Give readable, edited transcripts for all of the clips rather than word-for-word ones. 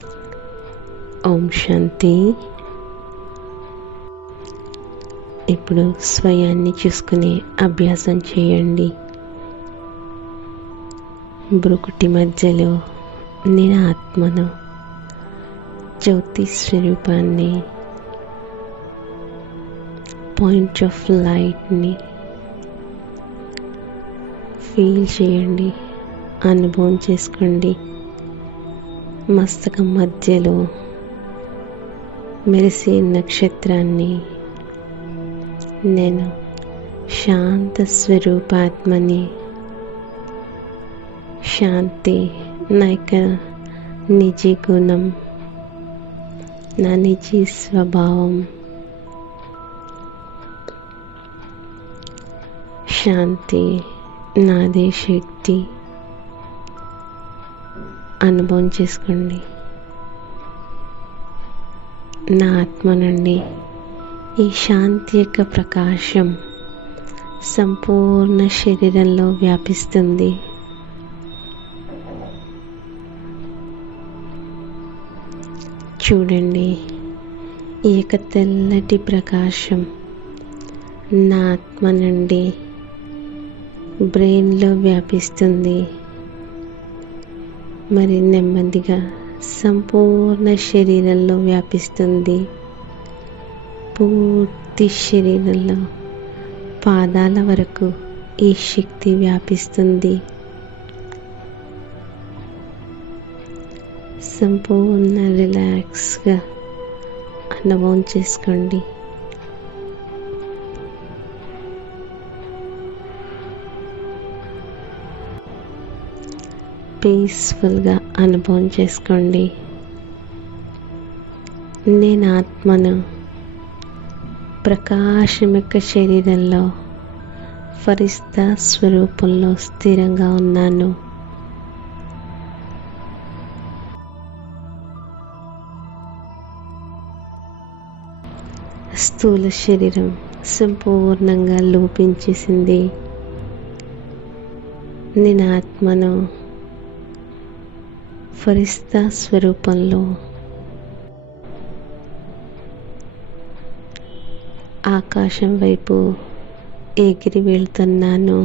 ఓం శాంతి. ఇప్పుడు స్వయాన్ని చూసుకునే అభ్యాసం చేయండి. బ్రుకుటి మధ్యలో నేను ఆత్మను, జ్యోతి స్వరూపాన్ని, పాయింట్ ఆఫ్ లైట్ని ఫీల్ చేయండి, అనుభవం చేసుకోండి. మస్తకం మధ్యలో మెరిసే నక్షత్రాన్ని, నేను శాంత స్వరూపాత్మని, శాంతి నా యొక్క నిజీ గుణం, నా నిజీ స్వభావం, శాంతి నాదే శక్తి అనుభవం చేసుకోండి. నా ఆత్మ నుండి ఈ శాంతి యొక్క ప్రకాశం సంపూర్ణ శరీరంలో వ్యాపిస్తుంది. చూడండి, ఈ యొక్క తెల్లటి ప్రకాశం నా ఆత్మ నుండి బ్రెయిన్లో వ్యాపిస్తుంది. మరి నెమ్మదిగా సంపూర్ణ శరీరంలో వ్యాపిస్తుంది. పూర్తి శరీరంలో పాదాల వరకు ఈ శక్తి వ్యాపిస్తుంది. సంపూర్ణ రిలాక్స్గా అనుభవం చేసుకోండి. పీస్ఫుల్గా అనుభవం చేసుకోండి. నేను ఆత్మను ప్రకాశం యొక్క శరీరంలో ఫరిస్తా స్వరూపంలో స్థిరంగా ఉన్నాను. స్థూల శరీరం సంపూర్ణంగా లోపించేసింది. నేను ఆత్మను ఫరిస్తా స్వరూపంలో ఆకాశం వైపు ఎగిరి వెళ్తున్నాను.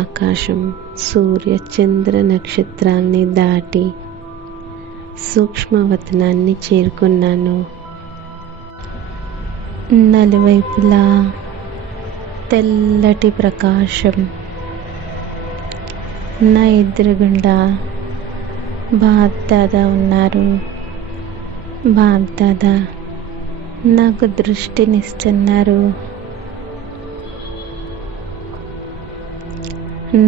ఆకాశం సూర్య చంద్ర నక్షత్రాన్ని దాటి సూక్ష్మవతనాన్ని చేరుకున్నాను. నలువైపులా తెల్లటి ప్రకాశం నా ఎదురుగుండా బాబ్దాదా ఉన్నారు. బాబ్దాదా నాకు దృష్టినిస్తున్నారు.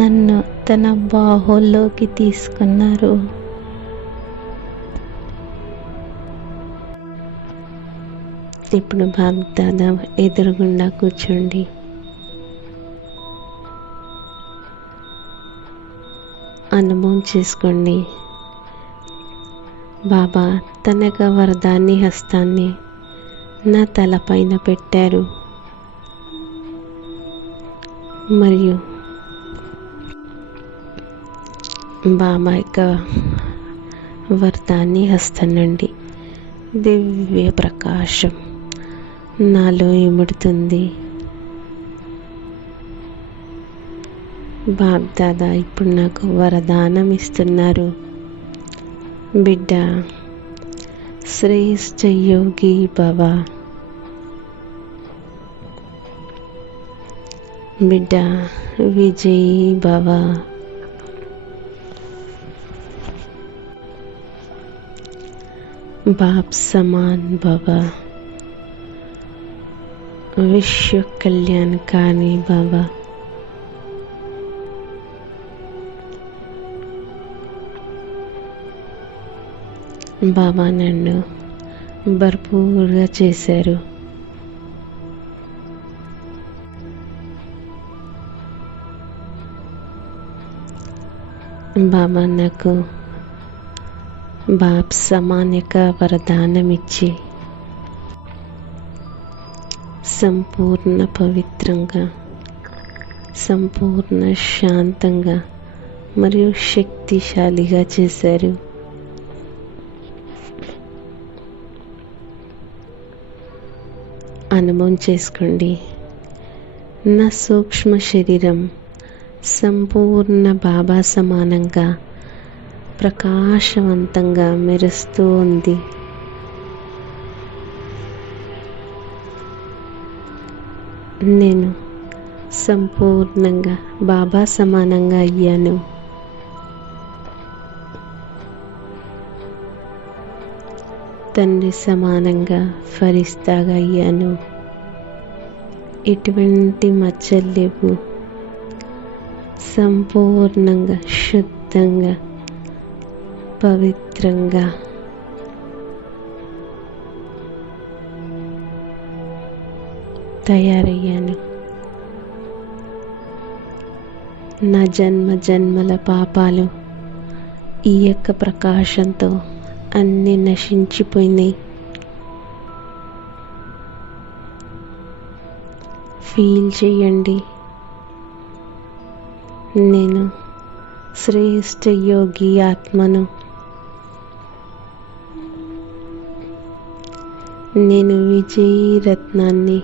నన్ను తన బాహుల్లోకి తీసుకున్నారు. ఇప్పుడు బాబ్దాదా ఎదురుగుండా కూర్చోండి. అనుభవం చేసుకోండి. బాబా తన యొక్క వరదాన్ని హస్తాన్ని నా తలపైన పెట్టారు మరియు బాబా యొక్క వరదాన్ని హస్తం నుండి దివ్య ప్రకాశం నాలో ఇముడుతుంది. బాబ్దాదా ఇప్పుడు నాకు వరదానం ఇస్తున్నారు. బిడ్డ, శ్రేష్ఠ యోగి భవ. బిడ్డ, విజయీ భవ. బాప్ సమాన్ భవ. విశ్వ కళ్యాణకారి భవ. బాబా నన్ను భర్పూర్గా చేశారు. బాబా నాకు బాప్ సమానిక వరదానం ఇచ్చి సంపూర్ణ పవిత్రంగా సంపూర్ణ శాంతంగా మరియు శక్తిశాలిగా చేశారు. అనుభవం చేసుకోండి. నా సూక్ష్మ శరీరం సంపూర్ణ బాబా సమానంగా ప్రకాశవంతంగా మెరుస్తూ ఉంది. నేను సంపూర్ణంగా బాబా సమానంగా అయ్యాను. తండ్రి సమానంగా ఫరిస్తాగా అయ్యాను. ఎటువంటి మచ్చలు లేవు. సంపూర్ణంగా శుద్ధంగా పవిత్రంగా తయారయ్యాను. నా జన్మ జన్మల పాపాలు ఈ యొక్క ప్రకాశంతో అన్నీ నశించిపోయినాయి. ఫీల్ చేయండి. నేను శ్రేష్ఠ యోగి ఆత్మను. నేను విజయరత్నాన్ని.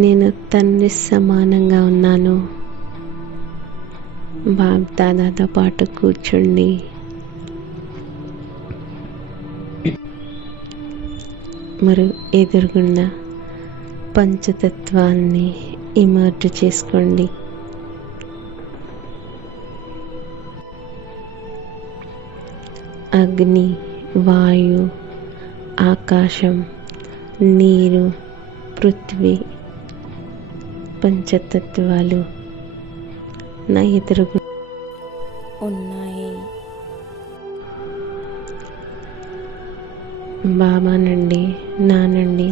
నేను తండ్రి సమానంగా ఉన్నాను. బాబ్దాదాతో పాటు కూర్చోండి. మరి ఎదురుగున్న పంచతత్వాన్ని ఇమర్జ్ చేసుకోండి. అగ్ని, వాయు, ఆకాశం, నీరు, పృథ్వీ పంచతత్వాలు నా ఎదురుగా ఉన్నాయి. బాబా నుండి, నా నుండి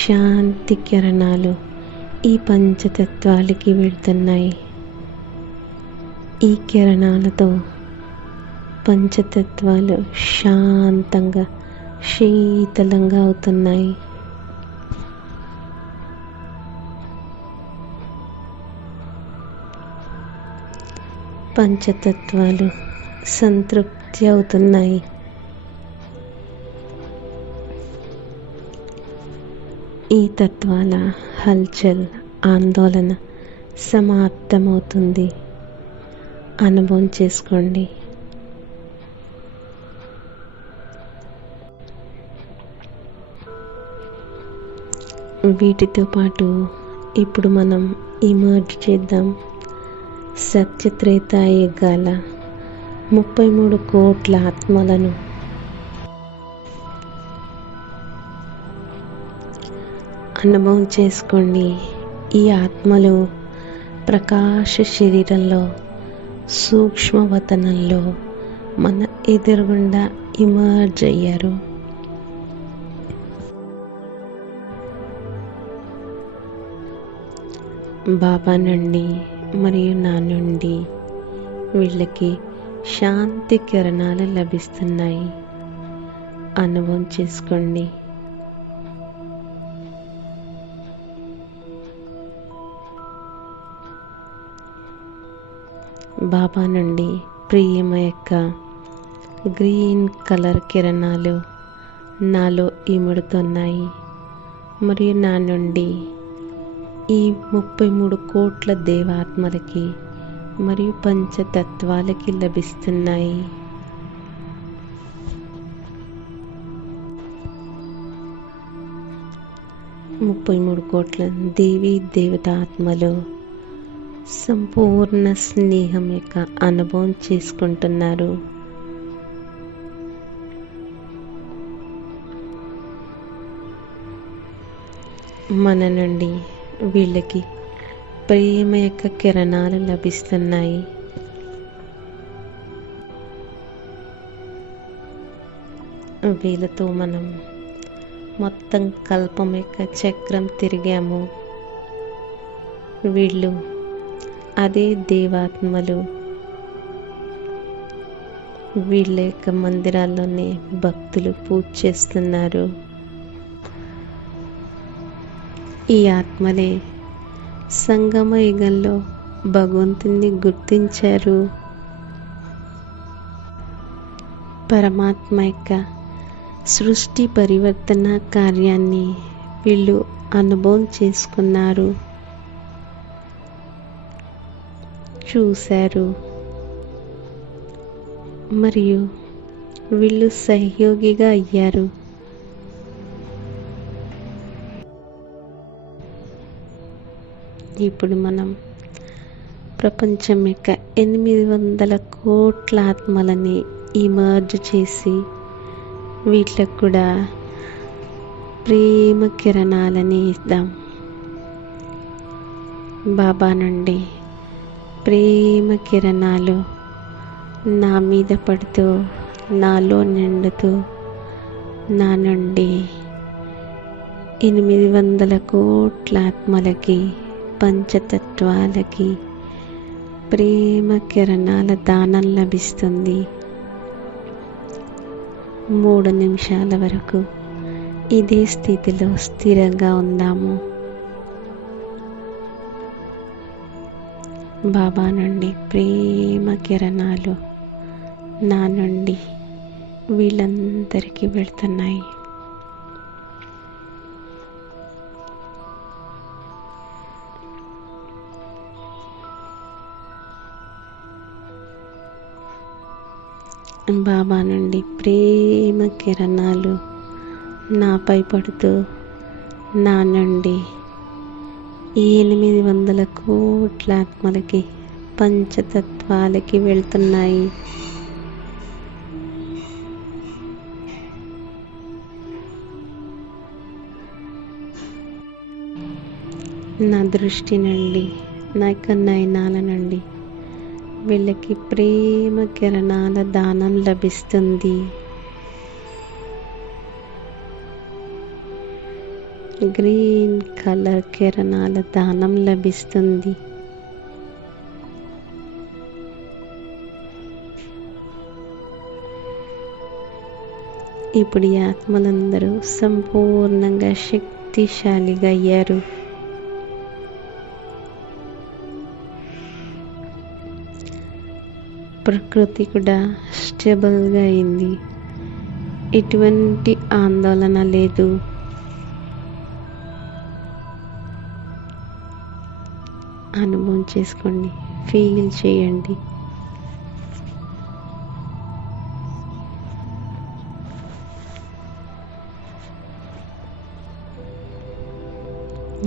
శాంతి కిరణాలు ఈ పంచతత్వాలకి వెళ్తున్నాయి. ఈ కిరణాలతో పంచతత్వాలు శాంతంగా శీతలంగా అవుతున్నాయి. పంచతత్వాలు సంతృప్తి అవుతున్నాయి. ఈ తత్వాల హల్చల్, ఆందోళన సమాప్తమవుతుంది. అనుభవం చేసుకోండి. వీటితో పాటు ఇప్పుడు మనం ఇమర్జ్ చేద్దాం. సత్యత్రేతాయుగాల 33 కోట్ల ఆత్మలను అనుభవం చేసుకోండి. ఈ ఆత్మలు ప్రకాశ శరీరంలో సూక్ష్మవతనంలో మన ఎదురుగుండా ఇమర్జ్ అయ్యారు. బాబా నుండి మరియు నా నుండి వీళ్ళకి శాంతి కిరణాలు లభిస్తున్నాయి. అనుభవం చేసుకోండి. బాబా నుండి ప్రియమ యొక్క గ్రీన్ కలర్ కిరణాలు నాలో ఇముడుతున్నాయి. మరియు నా నుండి ఈ 33 కోట్ల దేవాత్మలకి మరియు పంచతత్వాలకి లభిస్తున్నాయి. ముప్పై 33 కోట్ల దేవీ దేవతాత్మలు సంపూర్ణ స్నేహం యొక్క అనుభవం చేసుకుంటున్నారు. మన నుండి వీళ్ళకి ప్రేమ యొక్క కిరణాలు లభిస్తున్నాయి. వీళ్ళతో మనం మొత్తం కల్పం యొక్క చక్రం తిరిగాము. వీళ్ళు అదే దేవాత్మలు. వీళ్ళ యొక్క మందిరాల్లోనే భక్తులు పూజ చేస్తున్నారు. ఈ ఆత్మలే సంగమ యుగంలో భగవంతుని గుర్తించారు. పరమాత్మ యొక్క సృష్టి పరివర్తన కార్యాన్ని వీళ్ళు అనుభవం చేసుకున్నారు, చూశారు. మరియు వీళ్ళు సహయోగిగా అయ్యారు. ఇప్పుడు మనం ప్రపంచం యొక్క 800 కోట్ల ఆత్మలని ఇమర్జ్ చేసి వీటికి కూడా ప్రేమ కిరణాలని ఇద్దాం. బాబా నుండి ప్రేమ కిరణాలు నా మీద పడుతూ, నాలో నిండుతూ, నా నుండి 800 కోట్ల ఆత్మలకి, పంచతత్వాలకి ప్రేమ కిరణాల దానం లభిస్తుంది. 3 నిమిషాల వరకు ఇదే స్థితిలో స్థిరంగా ఉందాము. బాబా నుండి ప్రేమ కిరణాలు నా నుండి వీళ్ళందరికీ వెళ్తున్నాయి. బాబా నుండి ప్రేమ కిరణాలు నాపై పడుతూ నా నుండి 800 కోట్ల ఆత్మలకి, పంచతత్వాలకి వెళ్తున్నాయి. నా దృష్టి నుండి, నా యొక్క నయనాల నుండి వీళ్ళకి ప్రేమ కిరణాల దానం లభిస్తుంది. గ్రీన్ కలర్ కిరణాల దానం లభిస్తుంది. ఇప్పుడు ఈ ఆత్మలందరూ సంపూర్ణంగా శక్తిశాలిగా అయ్యారు. ప్రకృతి కూడా స్టేబుల్గా అయింది. ఎటువంటి ఆందోళన లేదు. అనుభవం చేసుకోండి, ఫీల్ చేయండి.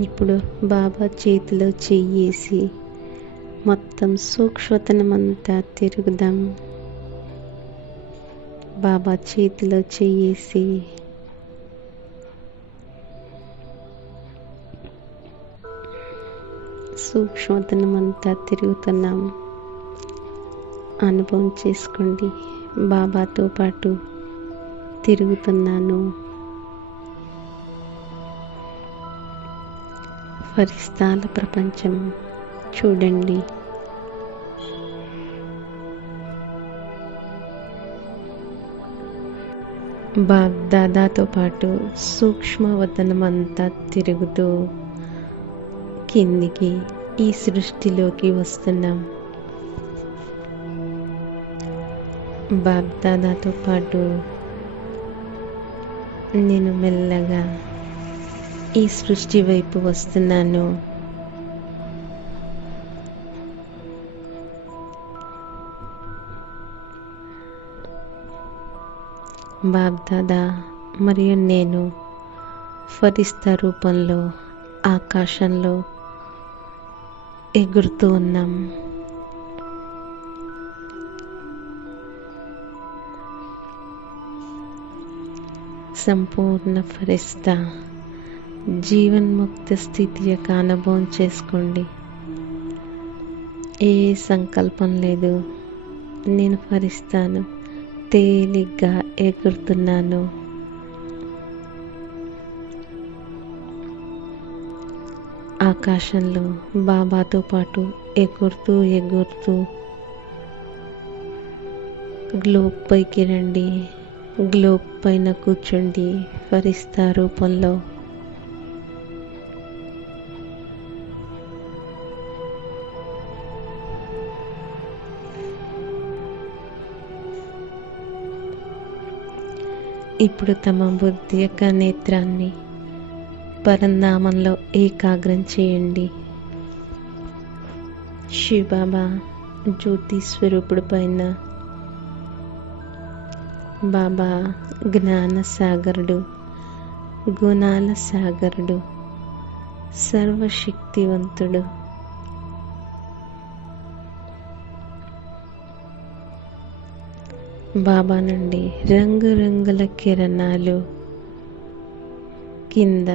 ఇప్పుడు బాబా చేతిలో చెయ్యేసి మొత్తం సూక్ష్మతనమంతా తిరుగుదాం. బాబా చేతిలో చెయ్యేసి సూక్ష్మతనమంతా తిరుగుతున్నాం. అనుభవం చేసుకోండి. బాబాతో పాటు తిరుగుతున్నాను. ఫరిస్తాల ప్రపంచం చూడండి. బాగ్దాదాతో పాటు సూక్ష్మవతనమంతా తిరుగుతూ కిందికి ఈ సృష్టిలోకి వస్తున్నాం. బాగ్దాదాతో పాటు నేను మెల్లగా ఈ సృష్టి వైపు వస్తున్నాను. బాగ్దాదా మరియు నేను ఫరిస్తా రూపంలో ఆకాశంలో ఎగురుతూ ఉన్నాం. సంపూర్ణ ఫరిస్తా జీవన్ముక్త స్థితి యొక్క అనుభవం చేసుకోండి. ఏ సంకల్పం లేదు. నేను ఫరిస్తాను, తేలిగ్గా ఎగురుతున్నాను. ఆకాశంలో బాబాతో పాటు ఎగురుతూ ఎగురుతూ గ్లోబ్ పైకి రండి. గ్లోబ్ పైన కూర్చోండి ఫరిస్తా రూపంలో. ఇప్పుడు తమ బుద్ధి యొక్క నేత్రాన్ని పరంధామంలో ఏకాగ్రం చేయండి. శివబాబా జ్యోతి స్వరూపుడు పైన బాబా జ్ఞాన సాగరుడు, గుణాల సాగరుడు, సర్వశక్తివంతుడు. బాబా నుండి రంగురంగుల కిరణాలు కింద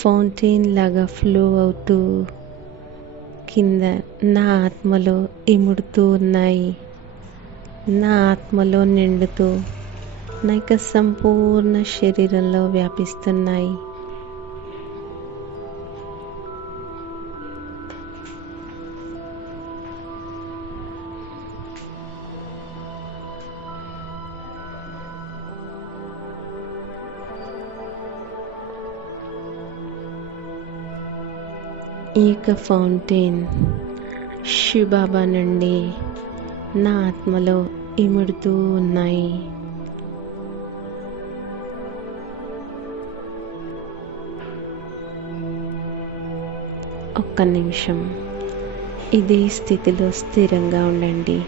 ఫౌంటైన్ లాగా ఫ్లో అవుతూ కింద నా ఆత్మలో ఇముడుతూ ఉన్నాయి. నా ఆత్మలో నిండుతూ నా యొక్క సంపూర్ణ శరీరంలో వ్యాపిస్తున్నాయి. ఈ యొక్క ఫౌంటైన్ శివబాబా నుండి నా ఆత్మలో ఇముడుతూ ఉన్నాయి. ఒక్క నిమిషం ఇదే స్థితిలో స్థిరంగా ఉండండి.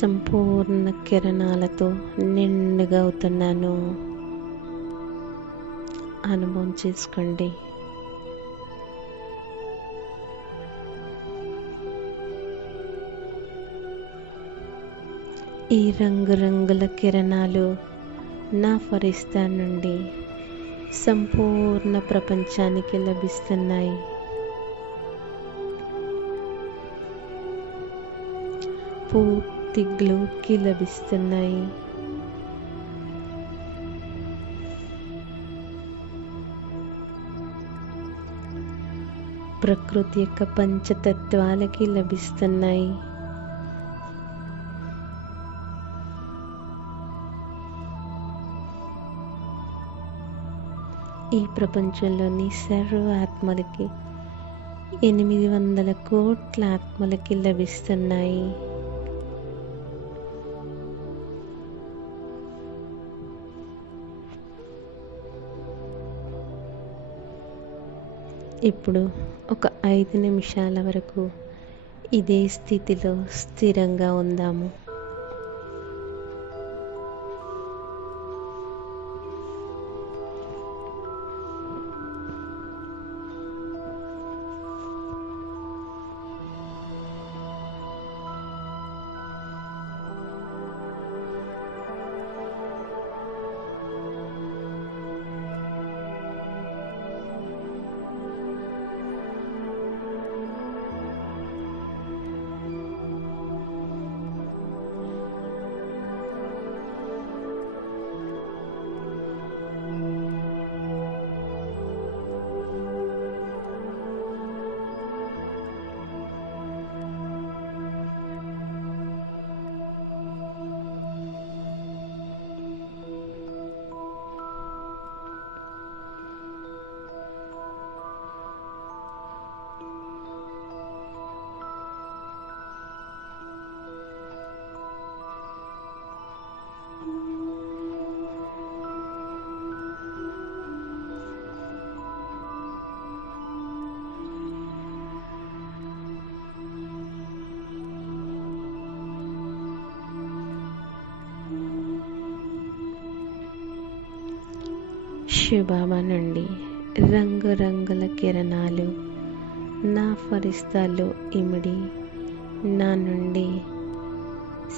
సంపూర్ణ కిరణాలతో నిండుగా అవుతున్నాను. అనుభవం చేసుకోండి. ఈ రంగురంగుల కిరణాలు నా ఫరిస్తా నుండి సంపూర్ణ ప్రపంచానికి లభిస్తున్నాయి. పూర్తి గ్లోకి లభిస్తున్నాయి. ప్రకృతి యొక్క పంచతత్వాలకి లభిస్తున్నాయి. ఈ ప్రపంచంలోని సర్వ ఆత్మలకి 800 కోట్ల ఆత్మలకి లభిస్తున్నాయి. ఇప్పుడు ఒక 5 నిమిషాల వరకు ఇదే స్థితిలో స్థిరంగా ఉందాము. శివబాబా నుండి రంగురంగుల కిరణాలు నా ఫరిస్తాలో ఇమిడి నా నుండి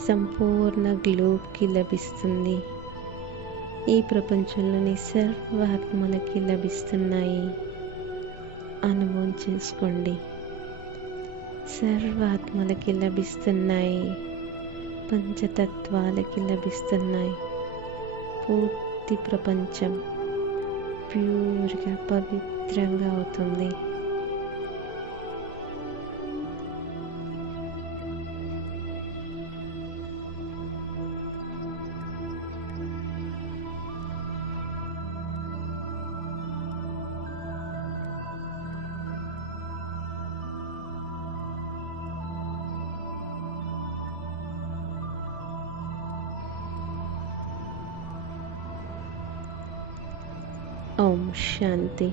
సంపూర్ణ గ్లోకి లభిస్తుంది. ఈ ప్రపంచంలోని సర్వాత్మలకి లభిస్తున్నాయి. అనుభవం చేసుకోండి. సర్వాత్మలకి లభిస్తున్నాయి. పంచతత్వాలకి లభిస్తున్నాయి. పూర్తి ప్రపంచం ప్యూర్గా పవిత్రంగా అవుతుంది. ఓం శాంతి.